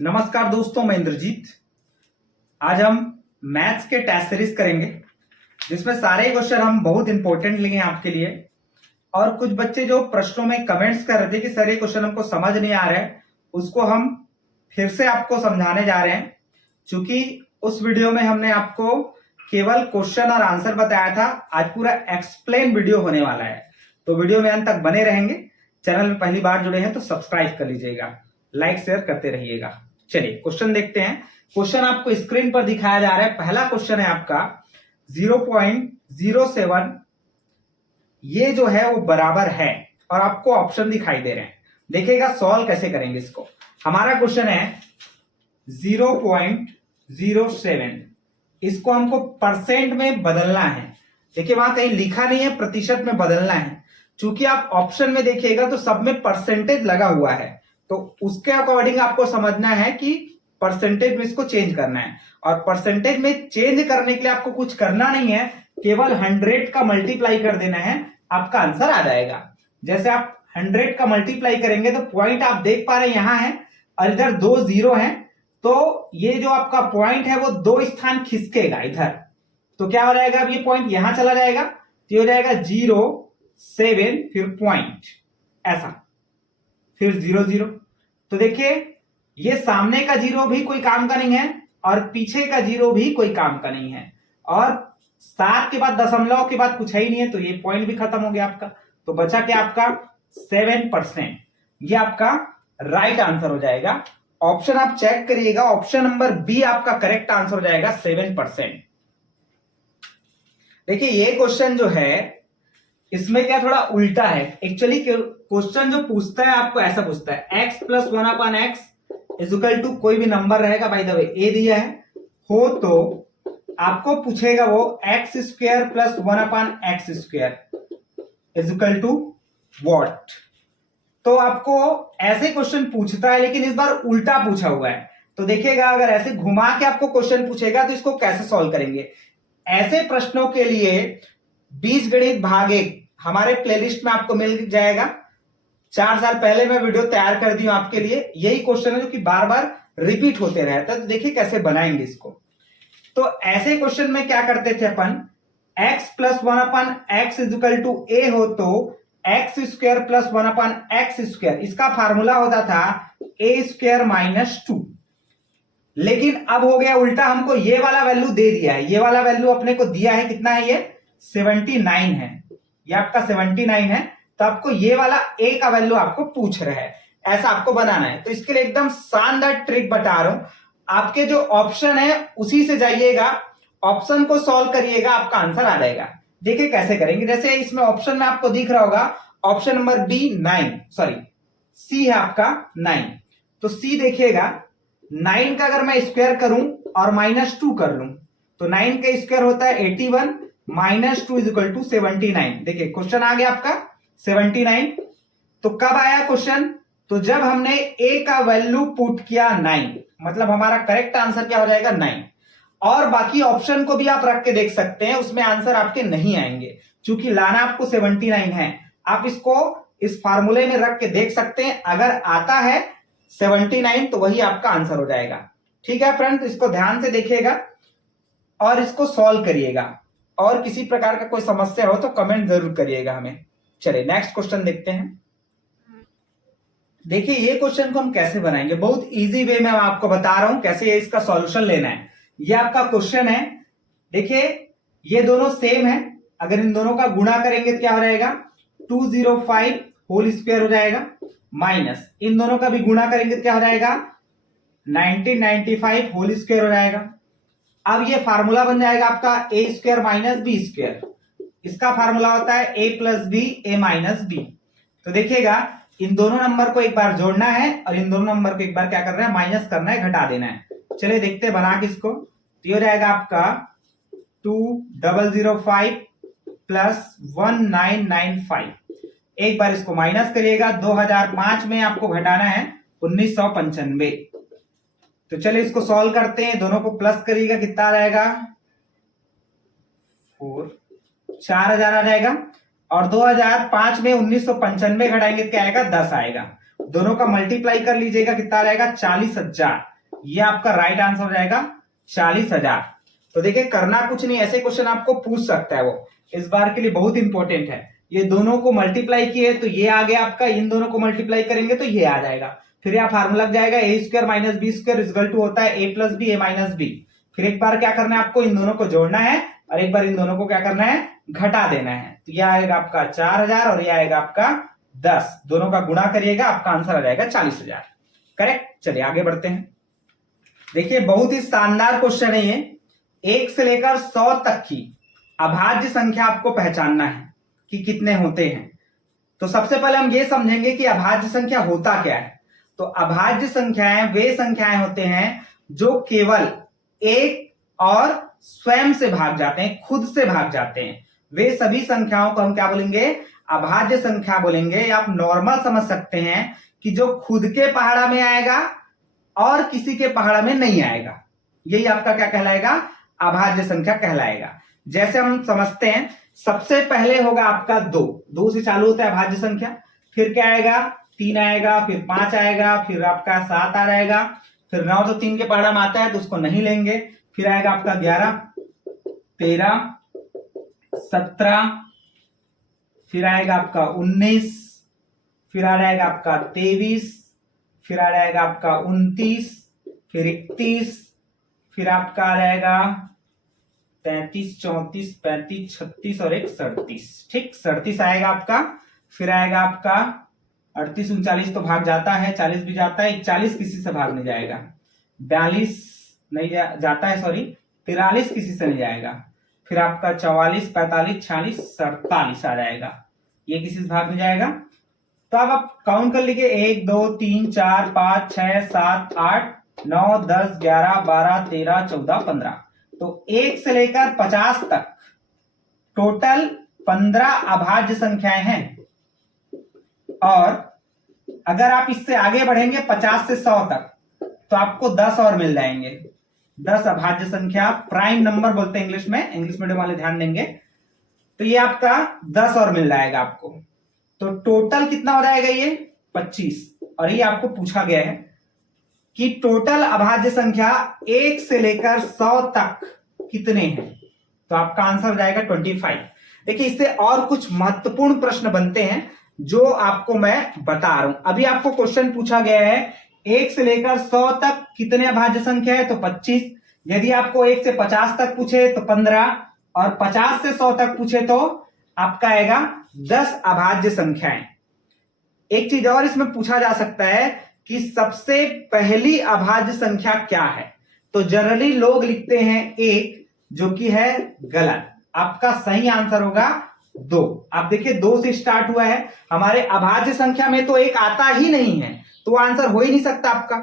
नमस्कार दोस्तों, मैं इंद्रजीत। आज हम मैथ्स के टेस्ट सीरीज करेंगे जिसमें सारे क्वेश्चन हम बहुत इंपॉर्टेंट लिए हैं आपके लिए। और कुछ बच्चे जो प्रश्नों में कमेंट्स कर रहे थे कि सर ये क्वेश्चन हमको समझ नहीं आ रहा है, उसको हम फिर से आपको समझाने जा रहे हैं। क्योंकि उस वीडियो में हमने आपको केवल क्वेश्चन और आंसर बताया था, आज पूरा एक्सप्लेन वीडियो होने वाला है। तो वीडियो में अंत तक बने रहेंगे। चैनल में पहली बार जुड़े हैं तो सब्सक्राइब कर लीजिएगा, लाइक शेयर करते रहिएगा। चलिए क्वेश्चन देखते हैं। क्वेश्चन आपको स्क्रीन पर दिखाया जा रहा है। पहला क्वेश्चन है आपका 0.07, ये जो है वो बराबर है और आपको ऑप्शन दिखाई दे रहे हैं। देखिएगा सॉल्व कैसे करेंगे इसको। हमारा क्वेश्चन है 0.07, इसको हमको परसेंट में बदलना है। देखिए वहां कहीं लिखा नहीं है, प्रतिशत में बदलना है। चूंकि आप ऑप्शन में देखिएगा तो सब में परसेंटेज लगा हुआ है, तो उसके अकॉर्डिंग आपको समझना है कि परसेंटेज में इसको चेंज करना है। और परसेंटेज में चेंज करने के लिए आपको कुछ करना नहीं है, केवल 100 का मल्टीप्लाई कर देना है, आपका आंसर आ जाएगा। जैसे आप 100 का मल्टीप्लाई करेंगे तो पॉइंट आप देख पा रहे हैं यहां है और इधर 2 0 है, तो ये जो आपका पॉइंट है वो 2 स्थान खिसकेगा इधर। तो क्या हो जाएगा, अब ये पॉइंट यहां चला जाएगा तो ये हो जाएगा 0.7, फिर पॉइंट ऐसा, फिर 0.0। तो देखिए ये सामने का 0 भी कोई काम का नहीं है और पीछे का 0 भी कोई काम का नहीं है, और 7 के बाद दशमलव के बाद कुछ है ही नहीं है, तो ये पॉइंट भी खत्म हो गया आपका। तो बचा क्या आपका 7%। ये आपका राइट आंसर हो जाएगा। ऑप्शन आप चेक करिएगा, ऑप्शन नंबर बी आपका करेक्ट आंसर हो जाएगा 7%। देखिए ये क्वेश्चन जो है इसमें क्या थोड़ा उल्टा है। एक्चुअली क्वेश्चन जो पूछता है आपको ऐसा पूछता है, x plus 1/x is equal to कोई भी नंबर रहेगा, बाय द वे ए दिया है हो, तो आपको पूछेगा वो x square plus 1/x square is equal to what. तो आपको ऐसे क्वेश्चन पूछता है, लेकिन इस बार उल्टा पूछा हुआ है। तो देखिएगा अगर ऐसे घुमा के आपको क्वेश्चन पूछेगा तो इसको कैसे सॉल्व करेंगे। ऐसे प्रश्नों के लिए बीजगणित भाग 1 हमारे प्लेलिस्ट में आपको मिल जाएगा। 4 साल पहले मैं वीडियो तैयार कर दी हूं आपके लिए। यही क्वेश्चन है जो कि बार बार रिपीट होते रहता है। तो देखिए कैसे बनाएंगे इसको। तो ऐसे क्वेश्चन में क्या करते थे अपन, x plus 1/x is equal to a हो तो x square plus 1/x square, इसका फार्मूला होता था a स्क्वायर माइनस 2। लेकिन अब हो गया उल्टा, हमको ये वाला वैल्यू दे दिया है। ये वाला वैल्यू अपने को दिया है, कितना है ये 79 है, ये आपका 79 है। तो आपको ये वाला a का वैल्यू आपको पूछ रहा है, ऐसा आपको बनाना है। तो इसके लिए एकदम शानदार ट्रिक बता रहा हूं। आपके जो ऑप्शन है उसी से जाइएगा, ऑप्शन को सॉल्व करिएगा, आपका आंसर आ जाएगा। देखिए कैसे करेंगे। जैसे इसमें ऑप्शन में आपको दिख रहा होगा option number B 9, sorry C है आपका 9। तो सी देखिएगा 9 का अगर मैं स्क्वायर करूं और -2 कर लूं तो 9 का स्क्वायर होता है 81, -2 इज इक्वल टू 79। देखिए क्वेश्चन आ गया आपका 79। तो कब आया क्वेश्चन, तो जब हमने a का वैल्यू पुट किया 9, मतलब हमारा करेक्ट आंसर क्या हो जाएगा 9। और बाकी ऑप्शन को भी आप रख के देख सकते हैं, उसमें आंसर आपके नहीं आएंगे, क्योंकि लाना आपको 79 है। आप इसको इस फार्मूले में रख के देख सकते हैं, अगर आता है 79 तो वही आपका आंसर हो जाएगा। ठीक है फ्रेंड्स, इसको ध्यान से देखिएगा और इसको सॉल्व करिएगा। और किसी प्रकार का कोई समस्या हो तो कमेंट जरूर करिएगा हमें। चलिए नेक्स्ट क्वेश्चन देखते हैं। देखिए ये क्वेश्चन को हम कैसे बनाएंगे, बहुत इजी वे में मैं आपको बता रहा हूं कैसे इसका सॉल्यूशन लेना है। ये आपका क्वेश्चन है। देखिए ये दोनों सेम है, अगर इन दोनों का गुणा करेंगे तो क्या हो जाएगा 205 होल स्क्वायर हो जाएगा, माइनस इन दोनों का भी गुणा करेंगे तो क्या हो जाएगा 1995 होल स्क्वायर हो जाएगा। अब ये फार्मूला बन जाएगा आपका ए स्क्वायर माइनस बी स्क्वायर। इसका फार्मूला होता है a plus b a minus B. तो देखिएगा इन दोनों नंबर को एक बार जोड़ना है और इन दोनों नंबर को एक बार क्या करना है माइनस करना है, घटा देना है। चलिए देखते हैं बना के इसको। तो ये हो जाएगा आपका 2005 प्लस 1995। एक बार इसको माइनस करिएगा, 2005 में आपको घटाना है 1995। तो चलिए इसको सॉल्व करते हैं, दोनों को प्लस करिएगा, कितना आ जाएगा 4000 आ जाएगा। और 2005 में 1995 घटाएंगे क्या आएगा 10 आएगा। दोनों का मल्टीप्लाई कर लीजिएगा, कितना आ जाएगा 40,000। ये आपका राइट आंसर हो जाएगा 40,000। तो देखिए करना कुछ नहीं, ऐसे क्वेश्चन आपको पूछ सकता है वो, इस बार के लिए बहुत इंपॉर्टेंट है। ये दोनों को मल्टीप्लाई किए तो ये आ गया आपका, इन दोनों को मल्टीप्लाई करेंगे तो ये आ जाएगा, फिर यहाँ फार्मूला लग जाएगा a square minus b square equal to होता है a plus b a minus b. फिर एक बार क्या करना है आपको, इन दोनों को जोड़ना है और एक बार इन दोनों को क्या करना है, घटा देना है। तो ये आएगा आपका 4,000 और ये आएगा आपका 10, दोनों का गुणा करिएगा, आपका आंसर आ जाएगा 40,000। करेक्ट। चलिए आगे बढ़ते हैं। देखिए बहुत ही शानदार क्वेश्चन है ये। 1 से लेकर 100 तक की अभाज्य संख्या आपको पहचानना है कि कितने होते हैं। तो सबसे पहले हम ये समझेंगे कि अभाज्य संख्या होता क्या है। तो अभाज्य संख्याएं वे संख्याएं होते हैं जो केवल एक और स्वयं से भाग जाते हैं, खुद से भाग जाते हैं। वे सभी संख्याओं को हम क्या बोलेंगे, अभाज्य संख्या बोलेंगे। या आप नॉर्मल समझ सकते हैं कि जो खुद के पहाड़ा में आएगा और किसी के पहाड़ा में नहीं आएगा, यही आपका क्या कहलाएगा, अभाज्य संख्या कहलाएगा। जैसे हम समझते हैं, सबसे पहले होगा आपका 2 से चालू होता है अभाज्य संख्या, फिर क्या आएगा 3 आएगा, फिर 5 आएगा, फिर आपका 7 आ जाएगा, फिर 9 तो 3 के पहाड़ा में आता है तो उसको नहीं लेंगे, फिर आएगा आपका 11, 13, 17, फिर आएगा आपका 19, फिर आ जाएगा आपका 23, फिर आ जाएगा आपका 29, फिर 31, फिर आपका आ जाएगा 33, 34, 35, 36 और एक 37। ठीक, 37 आएगा आपका। फिर आएगा आपका 38, 39 तो भाग जाता है, 40 भी जाता है, 41 किसी से भाग नहीं जाएगा, 42 नहीं जाता है, सॉरी 43 किसी से नहीं जाएगा, फिर आपका 44, 45, 46, 47 आ जाएगा, ये किसी से भाग नहीं जाएगा। तो अब आप काउंट कर लीजिए 1 2 3 4 5 6 7 8 9 10 11 12 13 14 15। तो 1 से लेकर 50 तक टोटल 15 अभाज्य संख्याएं हैं। और अगर आप इससे आगे बढ़ेंगे 50 से 100 तक तो आपको 10 और मिल जाएंगे। 10 अभाज्य संख्या, प्राइम नंबर बोलते हैं इंग्लिश में, इंग्लिश मीडियम वाले ध्यान देंगे। तो ये आपका 10 और मिल जाएगा आपको। तो टोटल कितना हो जाएगा ये 25। और ये आपको पूछा गया है कि टोटल अभाज्य संख्या 1 से लेकर 100 तक कितने हैं। तो आपका आंसर हो जाएगा 25। देखिए इससे और कुछ महत्वपूर्ण प्रश्न बनते हैं जो आपको मैं बता रहा हूं। अभी आपको क्वेश्चन पूछा गया है 1 से लेकर 100 तक कितने अभाज्य संख्या है, तो 25। यदि आपको 1 से 50 तक पूछे तो 15, और 50 से 100 तक पूछे तो आपका आएगा 10 अभाज्य संख्याएं। एक चीज और इसमें पूछा जा सकता है कि सबसे पहली अभाज्य संख्या क्या है। तो जनरली लोग लिखते हैं 1, जो कि है गलत। आपका सही आंसर होगा 2। आप देखिए 2 से स्टार्ट हुआ है, हमारे अभाज्य संख्या में तो 1 आता ही नहीं है, तो आंसर हो ही नहीं सकता आपका।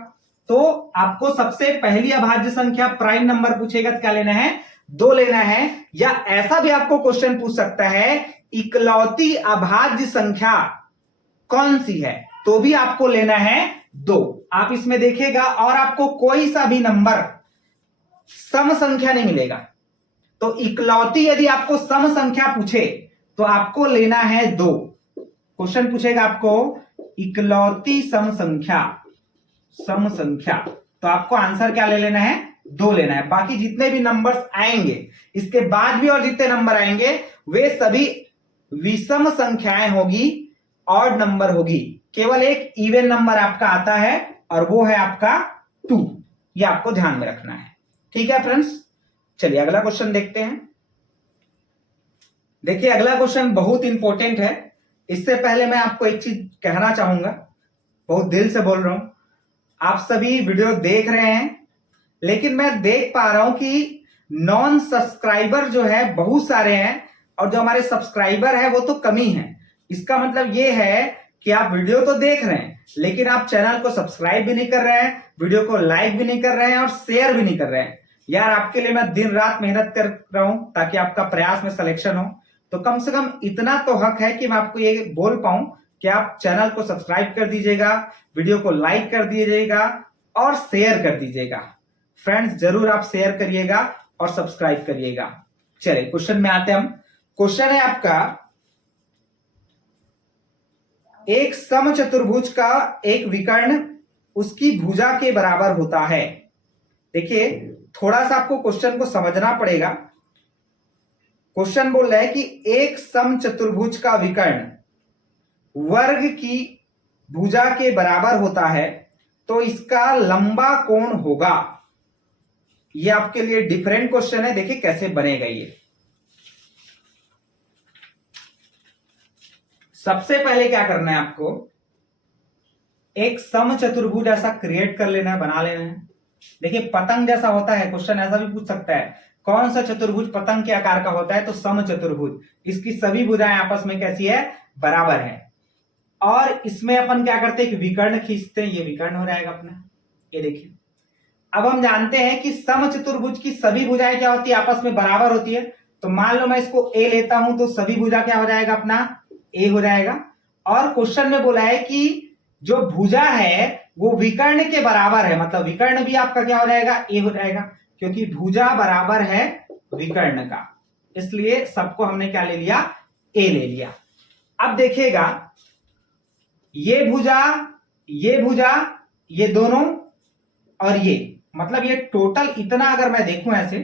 तो आपको सबसे पहली अभाज्य संख्या प्राइम नंबर पूछेगा तो क्या लेना है, 2 लेना है। या ऐसा भी आपको क्वेश्चन पूछ सकता है इकलौती अभाज्य संख्या कौन सी है, तो भी आपको लेना है 2। आप इसमें देखिएगा और आपको कोई सा भी नंबर सम संख्या नहीं मिलेगा। तो इकलौती यदि आपको सम संख्या पूछे तो आपको लेना है 2। क्वेश्चन पूछेगा आपको इकलौती सम संख्या, तो आपको आंसर क्या ले लेना है, 2 लेना है। बाकी जितने भी नंबर्स आएंगे इसके बाद भी और जितने नंबर आएंगे वे सभी विषम संख्याएं होगी, ऑड नंबर होगी। केवल एक इवन नंबर आपका आता है और वो है आपका 2। ये आपको ध्यान में रखना है। ठीक है फ्रेंड्स, चलिए अगला क्वेश्चन देखते हैं। देखिए अगला क्वेश्चन बहुत इंपॉर्टेंट है। इससे पहले मैं आपको एक चीज कहना चाहूंगा, बहुत दिल से बोल रहा हूं। आप सभी वीडियो देख रहे हैं, लेकिन मैं देख पा रहा हूं कि नॉन सब्सक्राइबर जो है बहुत सारे हैं और जो हमारे सब्सक्राइबर है वो तो कमी है। इसका मतलब ये है कि आप वीडियो तो देख रहे हैं लेकिन आप चैनल को सब्सक्राइब भी नहीं कर रहे हैं, वीडियो को लाइक भी नहीं कर रहे हैं और शेयर भी नहीं कर रहे हैं। यार आपके लिए मैं दिन रात मेहनत कर रहा हूं ताकि आपका प्रयास में सिलेक्शन हो, तो कम से कम इतना तो हक है कि मैं आपको ये बोल पाऊं कि आप चैनल को सब्सक्राइब कर दीजिएगा, वीडियो को लाइक कर दीजिएगा और शेयर कर दीजिएगा। फ्रेंड्स जरूर आप शेयर करिएगा और सब्सक्राइब करिएगा। चलिए क्वेश्चन में आते हैं हम। क्वेश्चन है आपका एक समचतुर्भुज का एक विकर्ण उसकी भुजा के बराबर होता है। देखिए थोड़ा सा आपको क्वेश्चन को समझना पड़ेगा। क्वेश्चन बोल रहा है कि एक समचतुर्भुज का विकर्ण वर्ग की भुजा के बराबर होता है तो इसका लंबा कोण होगा। ये आपके लिए डिफरेंट क्वेश्चन है, देखिए कैसे बनेगा ये। सबसे पहले क्या करना है आपको, एक समचतुर्भुज ऐसा क्रिएट कर लेना है, बना लेना है। देखिए पतंग जैसा होता है, क्वेश्चन ऐसा भी पूछ सकता है कौन सा चतुर्भुज पतंग के आकार का होता है, तो समचतुर्भुज। इसकी सभी भुजाएं आपस में कैसी है, बराबर है। और इसमें अपन क्या करते हैं कि विकर्ण खींचते हैं, ये विकर्ण हो जाएगा अपना। ये देखिए अब हम जानते हैं कि समचतुर्भुज की सभी भुजाएं क्या होती है, आपस में बराबर होती है। तो मान लो मैं इसको ए लेता हूं तो सभी भुजा क्या हो जाएगा अपना, ए हो जाएगा। और क्वेश्चन में बोला है कि जो भुजा है वो विकर्ण के बराबर है, मतलब विकर्ण भी आपका क्या हो जाएगा, ए हो जाएगा, क्योंकि भुजा बराबर है विकर्ण का। इसलिए सबको हमने क्या ले लिया, ए ले लिया। अब देखिएगा ये भुजा, ये भुजा, ये दोनों और ये, मतलब ये टोटल इतना अगर मैं देखूं ऐसे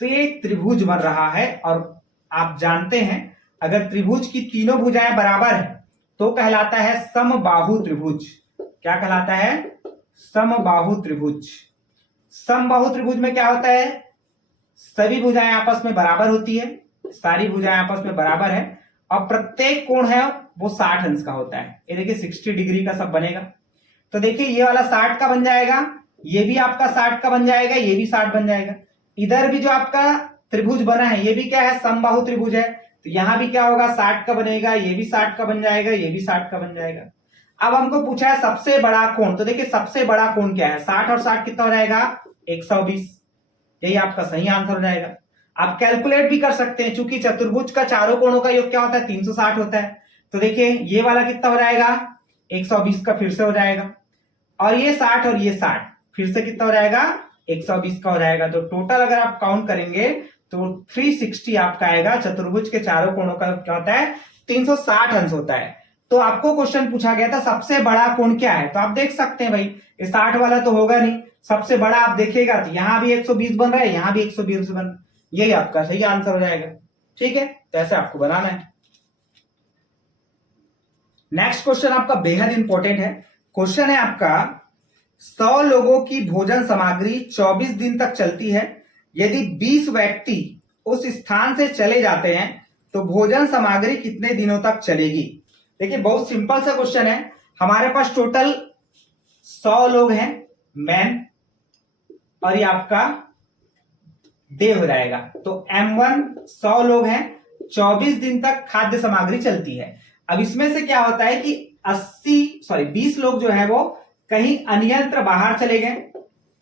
तो ये त्रिभुज बन रहा है। और आप जानते हैं अगर त्रिभुज की तीनों भुजाएं बराबर है तो कहलाता है समबाहु त्रिभुज। क्या कहलाता है, समबाहु त्रिभुज। समबाहु त्रिभुज में क्या होता है, सभी भुजाएं आपस में बराबर होती है, सारी भुजाएं आपस में बराबर है और प्रत्येक कोण है वो 60 अंश का होता है। ये देखिए 60 डिग्री का सब बनेगा। तो देखिए ये वाला 60 का बन जाएगा, ये भी आपका 60 का बन जाएगा, ये भी 60 बन जाएगा। इधर भी जो आपका त्रिभुज बना है ये भी क्या है, समबाहु त्रिभुज है। तो यहां भी क्या होगा, 60 का बनेगा, ये भी 60 का बन जाएगा, ये भी 60 का बन जाएगा। अब हमको पूछा है सबसे बड़ा कोण, तो देखिए सबसे बड़ा कोण क्या है, 60 और 60 कितना हो जाएगा, 120। यही आपका सही आंसर हो जाएगा। आप कैलकुलेट भी कर सकते हैं, चूंकि चतुर्भुज का चारों कोणों का योग क्या होता है, 360 होता है। तो देखिए ये वाला कितना हो जाएगा, 120 का फिर से हो जाएगा, और ये 60 और ये 60 फिर से कितना हो जाएगा, 120 का हो जाएगा। तो टोटल अगर आप काउंट करेंगे तो 360 आपका आएगा। चतुर्भुज के चारों कोणों का क्या होता है, 360 अंश होता है। तो आपको क्वेश्चन पूछा गया था सबसे बड़ा कोण क्या है, तो आप देख सकते हैं भाई ये 60 वाला तो होगा नहीं, सबसे बड़ा आप देखिएगा तो यहां भी 120 बन रहा है, यहां भी 120 बन रहा है। यही आपका सही आंसर हो जाएगा। ठीक है, तो ऐसे आपको बनाना है। नेक्स्ट क्वेश्चन आपका बेहद इंपॉर्टेंट है। क्वेश्चन है आपका 100 लोगों की भोजन सामग्री 24 दिन तक चलती है। यदि 20 व्यक्ति उस स्थान से चले जाते हैं तो भोजन सामग्री कितने दिनों तक चलेगी। देखिए बहुत सिंपल सा क्वेश्चन है। हमारे पास टोटल 100 लोग हैं मैन, और ये आपका डे हो जाएगा। तो M1 100 लोग हैं, 24 दिन तक खाद्य सामग्री चलती है। अब इसमें से क्या होता है कि 20 लोग जो है वो कहीं अन्यत्र बाहर चले गए,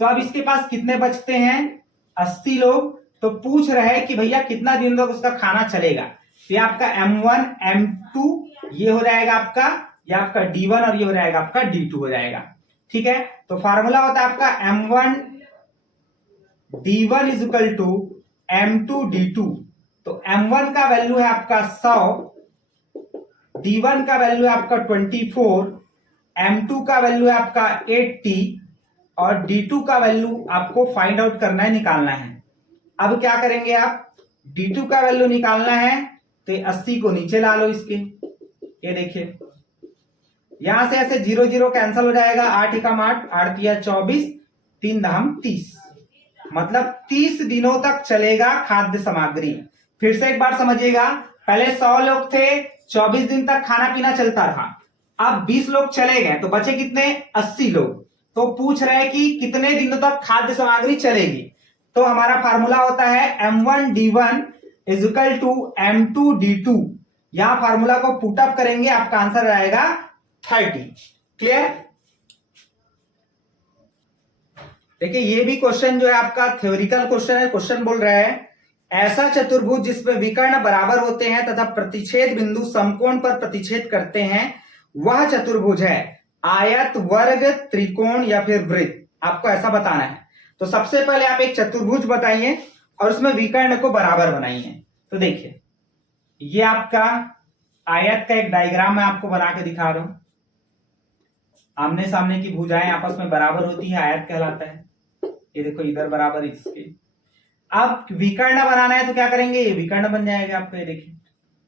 तो अब इसके पास कितने बचते हैं, 80 लोग। तो पूछ रहे हैं कि भैया कितना दिन तक उसका खाना चलेगा। तो ये आपका M1 M2 ये हो जाएगा आपका, ये आपका D1 और ये हो जाएगा आपका D2 हो जाएगा। ठीक है, तो फार्मूला होता है आपका M1 D1 is equal to M2 D2। तो M1 का वैल्यू है आपका 100, D1 का वैल्यू है आपका 24, M2 का वैल्यू है आपका 80 और D2 का वैल्यू आपको फाइंड आउट करना है, निकालना है। अब क्या करेंगे आप, D2 का वैल्यू निकालना है तो 80 को नीचे ला लो इसके। ये देखिए यहां से ऐसे 0 0 कैंसिल हो जाएगा, 8 एकम 8, 8 तिया 24, 3 दहम 30, मतलब 30 दिनों तक चलेगा खाद्य सामग्री। फिर से एक बार समझिएगा, पहले 100 लोग थे, 24 दिन तक खाना पीना चलता था। अब 20 लोग चले गए तो बचे कितने, 80 लोग। तो पूछ रहे हैं कि कितने दिनों तक खाद्य सामग्री चलेगी। तो हमारा फार्मूला होता है M1 D1 is equal to M2 D2। यहां फार्मूला को पुटअप करेंगे, आपका आंसर आएगा 30। क्लियर। देखिए ये भी क्वेश्चन जो है आपका थ्योरिकल क्वेश्चन है। क्वेश्चन बोल रहा है ऐसा चतुर्भुज जिसमें विकर्ण बराबर होते हैं तथा प्रतिच्छेद बिंदु समकोण पर प्रतिच्छेद करते हैं वह चतुर्भुज है, आयत, वर्ग, त्रिकोण या फिर वृत्त। आपको ऐसा बताना है। तो सबसे पहले आप एक चतुर्भुज बताइए और उसमें विकर्ण को बराबर बनाइए। तो देखिए ये आपका आयत का एक डायग्राम मैं आपको बना के दिखा रहा हूं। आमने सामने की भुजाएं आपस में बराबर होती है, आयत कहलाता है। ये देखो इधर बराबर इसके। अब विकर्ण बनाना है तो क्या करेंगे, ये विकर्ण बन जाएगा आपका। ये देखिए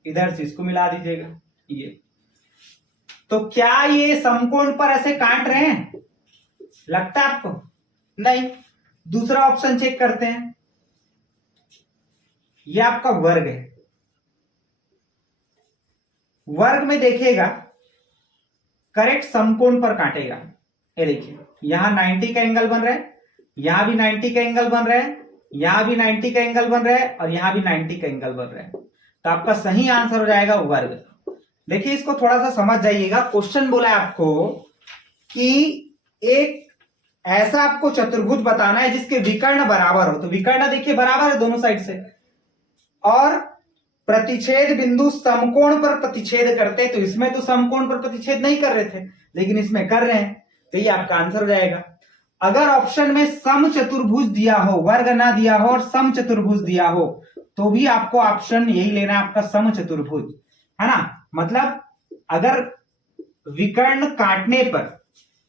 इधर से इसको मिला दीजिएगा ये। तो क्या ये समकोण पर ऐसे काट रहे हैं, लगता है आपको? नहीं। दूसरा ऑप्शन चेक करते हैं। ये आपका वर्ग है, वर्ग में देखिएगा करेक्ट समकोण पर काटेगा। ये देखिए यहां 90 का एंगल बन रहा है, यहां भी 90 का एंगल बन रहा है, यहां भी 90 का एंगल बन रहा है और यहां भी 90 का एंगल बन रहा है। तो आपका सही आंसर हो जाएगा वर्ग। देखिए इसको थोड़ा सा समझ जाइएगा। क्वेश्चन बोला है आपको कि एक ऐसा आपको चतुर्भुज बताना है जिसके विकर्ण बराबर हो। तो विकर्ण देखिए बराबर है दोनों साइड से, और प्रतिच्छेद बिंदु समकोण पर प्रतिच्छेद करते हैं। तो इसमें तो समकोण पर प्रतिच्छेद नहीं कर रहे थे, लेकिन इसमें कर रहे हैं, तो ये आपका आंसर हो जाएगा। अगर ऑप्शन में सम चतुर्भुज दिया हो, वर्ग ना दिया हो और सम चतुर्भुज दिया हो, तो भी आपको ऑप्शन यही लेना है आपका, सम चतुर्भुज, है ना। मतलब अगर विकर्ण काटने पर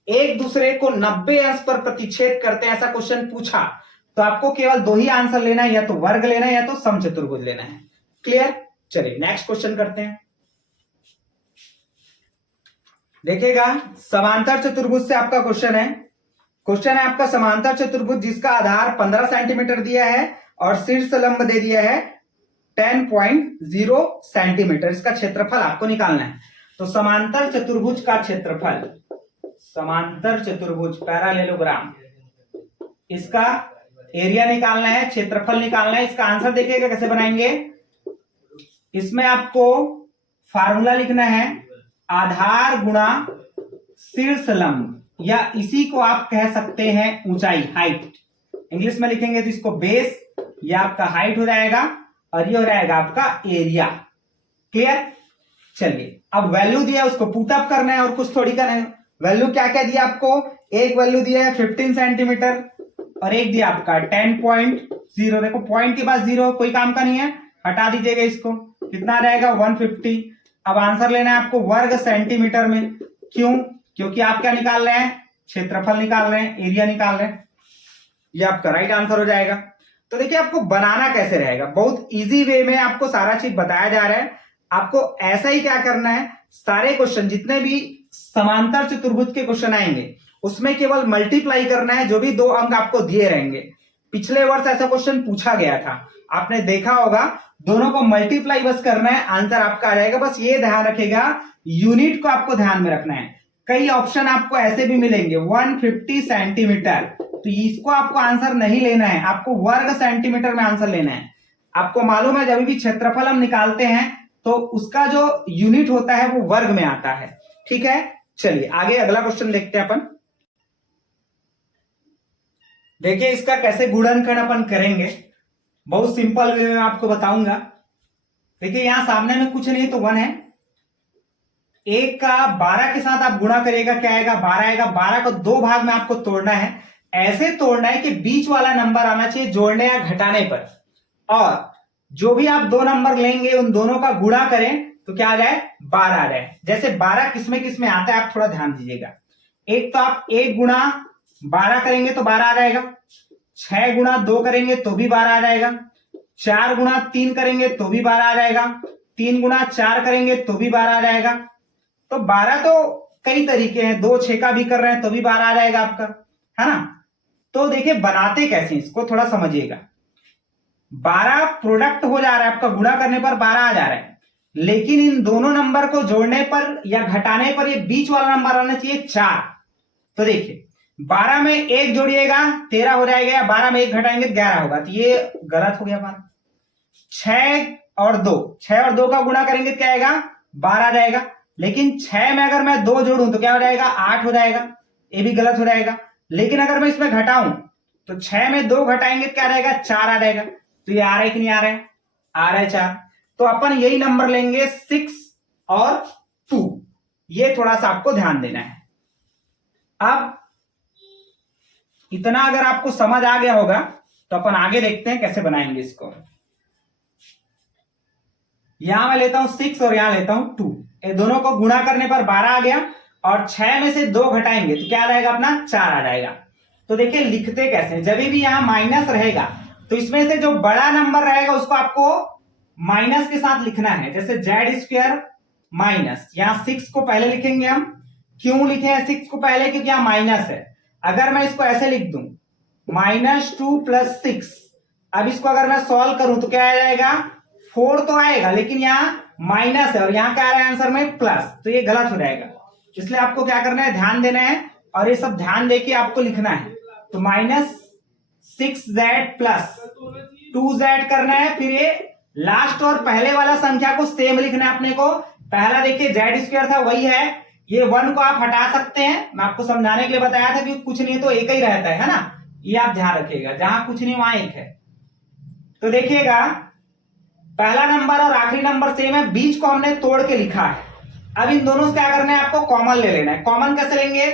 एक दूसरे को 90 अंश पर प्रतिच्छेद करते हैं, ऐसा क्वेश्चन पूछा, तो आपको केवल दो ही आंसर लेना है, या तो वर्ग लेना है या तो सम चतुर्भुज लेना है। क्लियर? चलिए नेक्स्ट क्वेश्चन करते हैं। देखिएगा समांतर चतुर्भुज से आपका क्वेश्चन है। क्वेश्चन है आपका समांतर चतुर्भुज जिसका आधार 15 सेंटीमीटर दिया है और शीर्ष लंब दे दिया है 10.0 सेंटीमीटर। इसका क्षेत्रफल आपको निकालना है। तो समांतर चतुर्भुज का क्षेत्रफल, समांतर चतुर्भुज पैरालेलोग्राम, इसका एरिया निकालना है, क्षेत्रफल निकालना है। इसका आंसर देखिएगा कैसे बनाएंगे। इसमें आपको फार्मूला लिखना है आधार गुणा शीर्ष लंब, या इसी को आप कह सकते हैं ऊंचाई, हाइट। इंग्लिश में लिखेंगे तो इसको बेस, या आपका हाइट हो जाएगा, और ये हो जाएगा आपका एरिया। क्लियर? चलिए अब वैल्यू दिया उसको पुट अप करना है और कुछ थोड़ी करना है। वैल्यू क्या क्या दिया आपको, एक वैल्यू दिया है 15 सेंटीमीटर और एक दिया आपका 10.0। देखो पॉइंट के बाद 0 कोई काम का नहीं है, हटा दीजिएगा इसको। कितना आ जाएगा 150। अब आंसर लेना है आपको वर्ग सेंटीमीटर में। क्यों? क्योंकि आप क्या निकाल रहे हैं, क्षेत्रफल निकाल रहे हैं, एरिया निकाल रहे हैं। ये आपका राइट आंसर हो जाएगा। तो देखिए आपको बनाना कैसे रहेगा, बहुत इजी वे में आपको सारा चीज बताया जा रहा है। आपको ऐसा ही क्या करना है, सारे क्वेश्चन जितने भी समांतर चतुर्भुज के क्वेश्चन आएंगे उसमें केवल मल्टीप्लाई करना है, जो भी 2 अंक आपको दिए रहेंगे। पिछले वर्ष ऐसा क्वेश्चन पूछा गया था, आपने देखा होगा। दोनों को मल्टीप्लाई बस करना है, आंसर आपका आ जाएगा। बस ये ध्यान रखेगा, यूनिट को आपको ध्यान में रखना है। कई ऑप्शन आपको ऐसे भी मिलेंगे 150 सेंटीमीटर, तो इसको आपको आंसर नहीं लेना है, आपको वर्ग सेंटीमीटर में आंसर लेना है। आपको मालूम है जब भी क्षेत्रफल हम निकालते हैं तो उसका जो यूनिट होता है वो वर्ग में आता है। ठीक है, चलिए आगे अगला क्वेश्चन देखते हैं अपन। देखिए इसका कैसे गुणनखंड अपन करेंगे, बहुत सिंपल वे में आपको बताऊंगा। देखिए यहां सामने में कुछ नहीं तो 1 है। 1 का 12 के साथ आप गुणा करिएगा, क्या आएगा 12 आएगा। 12 को 2 भाग में आपको तोड़ना है, ऐसे तोड़ना है कि बीच वाला नंबर आना चाहिए जोड़ने या घटाने पर, और जो भी आप 2 नंबर लेंगे उन दोनों का गुणा करें तो क्या आ जाए 12 आ जाए। जैसे 12 किसमें आता है आप थोड़ा ध्यान दीजिएगा। एक तो आप 1 गुणा 12 करेंगे तो 12 आ जाएगा, 6 गुणा 2 करेंगे तो भी 12 आ जाएगा, 4 गुणा 3 करेंगे तो भी 12 आ जाएगा, 3 गुणा 4 करेंगे तो भी 12 आ जाएगा। तो 12 तो कई तरीके हैं, 2 6 का भी कर रहे हैं तो भी 12 आ जाएगा आपका, है ना। तो देखिए बनाते कैसे, इसको थोड़ा समझिएगा। 12 प्रोडक्ट हो जा रहा है आपका, गुणा करने पर 12 आ जा रहा है, लेकिन इन दोनों नंबर को जोड़ने पर या घटाने पर ये बीच वाला नंबर आना चाहिए 4। तो देखिए 12 में 1 जोड़िएगा 13 हो जाएगा, या 12 में 1 घटाएंगे 11 होगा, तो ये गलत हो गया हमारा। 6 और 2 का गुणा करेंगे क्या आएगा 12 आ जाएगा, लेकिन 6 में अगर मैं 2 जोड़ूं तो क्या हो जाएगा 8 हो जाएगा, ये भी गलत हो जाएगा। लेकिन अगर मैं इसमें घटाऊं तो 6 में 2 घटाएंगे क्या आ जाएगा 4 आ जाएगा। तो ये आ रहा है कि नहीं आ रहा है, आ रहा है 4। तो अपन यही नंबर लेंगे 6 और 2, ये थोड़ा सा आपको ध्यान देना है। अब इतना अगर आपको समझ आ गया होगा तो अपन आगे देखते हैं कैसे बनाएंगे इसको। यहां मैं लेता हूं 6 और यहां लेता हूं 2, ये दोनों को गुणा करने पर 12 आ गया और 6 में से 2 घटाएंगे तो क्या आ जाएगा अपना 4 आ जाएगा। तो देखिए लिखते कैसे, जब भी यहां माइनस रहेगा तो इसमें से जो बड़ा नंबर रहेगा उसको आपको माइनस के साथ लिखना है। जैसे z² माइनस, यहां 6 को पहले लिखेंगे हम। क्यों लिखे हैं 6 को पहले? क्योंकि यहां माइनस है। अगर मैं इसको ऐसे लिख दूं -2 + 6, अब इसको अगर मैं सॉल्व करूं तो क्या आ जाएगा 4 तो आएगा, लेकिन यहाँ माइनस है और यहाँ क्या आ रहा है आंसर में प्लस, तो ये गलत हो जाएगा। इसलिए आपको क्या करना है, ध्यान देना है और ये सब ध्यान देके आपको लिखना है। तो -6z + 2z करना है, फिर ये लास्ट और पहले वाला संख्या को सेम लिखना है अपने को। पहला देखिए z² था वही है, ये 1 को आप हटा सकते हैं, मैं आपको समझाने के लिए बताया था कि कुछ नहीं तो एक ही रहता है ना, ये आप ध्यान रखिएगा, जहां कुछ नहीं वहां एक है। तो देखिएगा पहला नंबर और आखिरी नंबर सेम है, बीच को हमने तोड़ के लिखा है। अब इन दोनों से क्या करना है, आपको कॉमन ले लेना है। कॉमन कैसे लेंगे,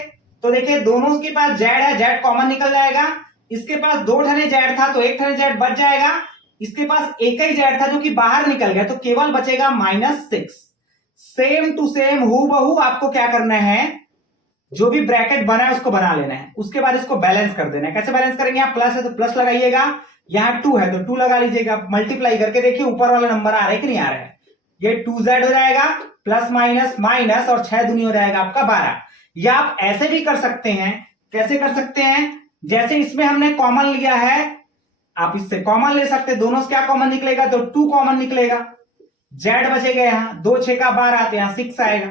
तो देखिए दोनों के पास जेड है, जेड कॉमन निकल जाएगा। इसके पास 2 ठने जेड था तो 1 ठने जेड बच जाएगा, इसके पास एक ही जेड था जो कि बाहर निकल गया, तो केवल बचेगा -6। सेम टू सेम हूबहू आपको क्या करना है, जो भी ब्रैकेट बना है उसको बना लेना है, उसके बाद इसको बैलेंस कर देना है। कैसे बैलेंस करेंगे, यहाँ प्लस है तो प्लस लगाइएगा, यहाँ 2 है तो 2 लगा लीजिएगा, मल्टीप्लाई करके देखिए ऊपर वाला नंबर आ रहा है कि नहीं आ रहा है। ये 2z हो जाएगा प्लस माइनस माइनस और 6 दूनी हो जाएगा आपका 12। या आप ऐसे भी कर सकते हैं, कैसे कर सकते हैं, जैसे इसमें हमने कॉमन लिया है, आप इससे कॉमन ले सकते हैं। दोनों से क्या कॉमन निकलेगा, तो 2 कॉमन निकलेगा, जेड बचेगा, यहाँ 2 6 का 12 तो यहाँ 6 आएगा,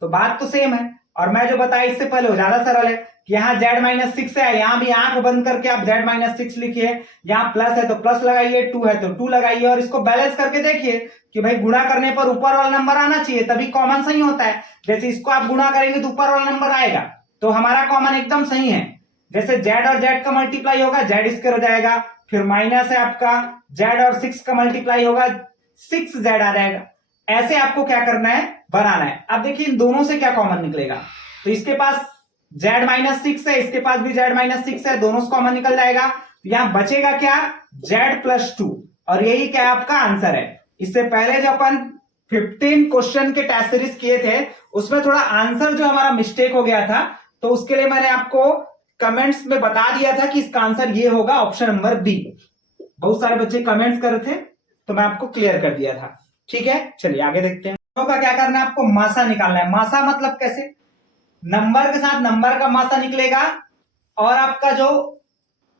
तो बात तो सेम है। और मैं जो बताया इससे पहले वो ज्यादा सरल है कि यहाँ z-6 है, यहाँ भी आंख बंद करके आप z-6 लिखिए, यहाँ प्लस है तो प्लस लगाइए, 2 है तो 2 लगाइए और इसको बैलेंस करके देखिए कि भाई गुणा करने पर ऊपर वाला नंबर आना चाहिए, तभी कॉमन सही होता है। जैसे इसको आप गुणा करेंगे तो ऊपर वाला नंबर आएगा, तो हमारा कॉमन एकदम सही है। जैसे z और z का मल्टीप्लाई होगा z² हो जाएगा, फिर माइनस है आपका z और 6 का मल्टीप्लाई होगा 6z आ जाएगा। ऐसे आपको क्या करना है, बनाना है। अब देखिए इन दोनों से क्या कॉमन निकलेगा, तो इसके पास z-6 है, इसके पास भी z-6 है, दोनों से कॉमन निकल जाएगा, तो यहां बचेगा क्या z+2, और यही क्या आपका आंसर है। इससे पहले जो अपन 15 क्वेश्चन के टेस्ट सीरीज किए थे उसमें थोड़ा आंसर जो हमारा मिस्टेक हो गया था, तो उसके लिए मैंने आपको कमेंट्स में बता दिया था कि इसका आंसर ये होगा, ऑप्शन नंबर बी। बहुत सारे बच्चे कमेंट्स कर रहे थे तो मैं आपको क्लियर कर दिया था। ठीक है, चलिए आगे देखते हैं। तो का क्या करना है, आपको मासा निकालना है। मासा मतलब कैसे, नंबर के साथ नंबर का मासा निकलेगा और आपका जो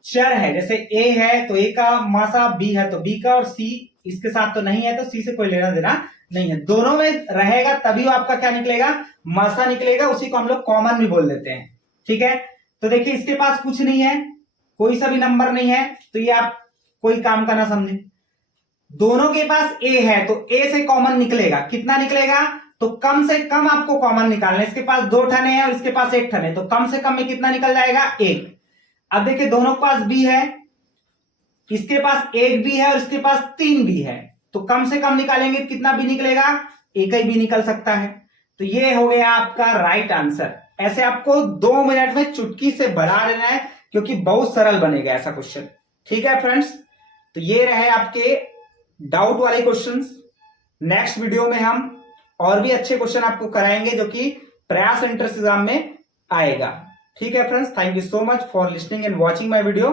चर है, जैसे ए है तो ए का मासा, बी है तो बी का, और सी इसके साथ तो नहीं है तो सी से कोई लेना देना नहीं है, दोनों में रहेगा तभी आपका क्या निकलेगा, मासा निकलेगा। उसी को हम लोग कॉमन भी बोल देते हैं। ठीक है, तो देखिए इसके पास कुछ नहीं है, कोई सा भी नंबर नहीं है, तो ये आप कोई काम का ना समझे। दोनों के पास ए है तो ए से कॉमन निकलेगा, कितना निकलेगा, तो कम से कम आपको कॉमन निकालना है। इसके पास 2 ठने हैं और इसके पास 1 ठन है, तो कम से कम में कितना निकल जाएगा, 1। अब देखिए दोनों के पास बी है, इसके पास 1 भी है और इसके पास 3 भी है, तो कम से कम निकालेंगे कितना भी निकलेगा, 1 ही भी निकल सकता है। तो ये हो गया आपका राइट आंसर। ऐसे आपको 2 मिनट में चुटकी से बढ़ा लेना है क्योंकि बहुत सरल बनेगा ऐसा क्वेश्चन। ठीक है फ्रेंड्स, तो ये रहे आपके डाउट वाले क्वेश्चंस। नेक्स्ट वीडियो में हम और भी अच्छे क्वेश्चन आपको कराएंगे जो कि प्रयास एंट्रेंस एग्जाम में आएगा। ठीक है friends, thank you so much for listening and watching my video.